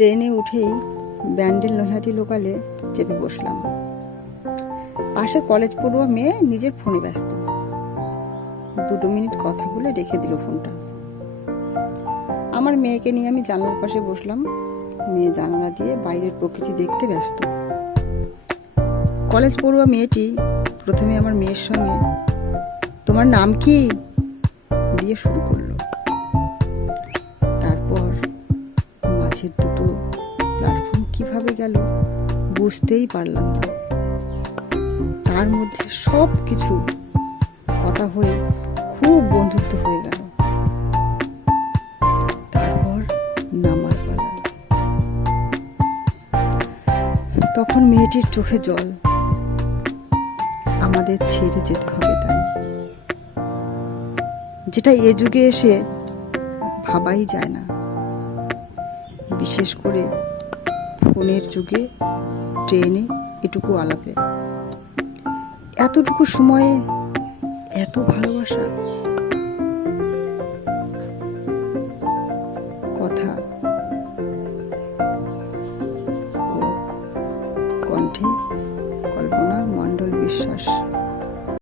ট্রেনে উঠেই ব্যান্ডেল নৈহাটি লোকালে চেপে বসলাম। পাশে কলেজ পড়ুয়া মেয়ে নিজের ফোনে ব্যস্ত। 2 মিনিট কথা বলে রেখে দিল ফোনটা। আমার মেয়েকে নিয়ে আমি জানলার পাশে বসলাম। মেয়ে জানালা দিয়ে বাইরের প্রকৃতি দেখতে ব্যস্ত। কলেজ পড়ুয়া মেয়েটি প্রথমে আমার মেয়ের সঙ্গে তোমার নাম কি দিয়ে শুরু করলো। তারপর মাঝের দুটো প্ল্যাটফর্ম কিভাবে গেল বুঝতেই পারলাম না। তার মধ্যে সব কিছু কথা হয়ে খুব বন্ধুত্ব হয়ে গেল। তারপর নামার পালা। তখন মেয়েটির চোখে জল। আমাদের ছেড়ে যেতে হবে তাই, যেটা এ যুগে এসে ভাবাই যায় না। বিশেষ করে ফোনের যুগে, ট্রেনে এটুকু আলাপে, এতটুকু সময়ে এত ভালোবাসা। কথা ও কণ্ঠে কল্পনা মণ্ডল বিশ্বাস।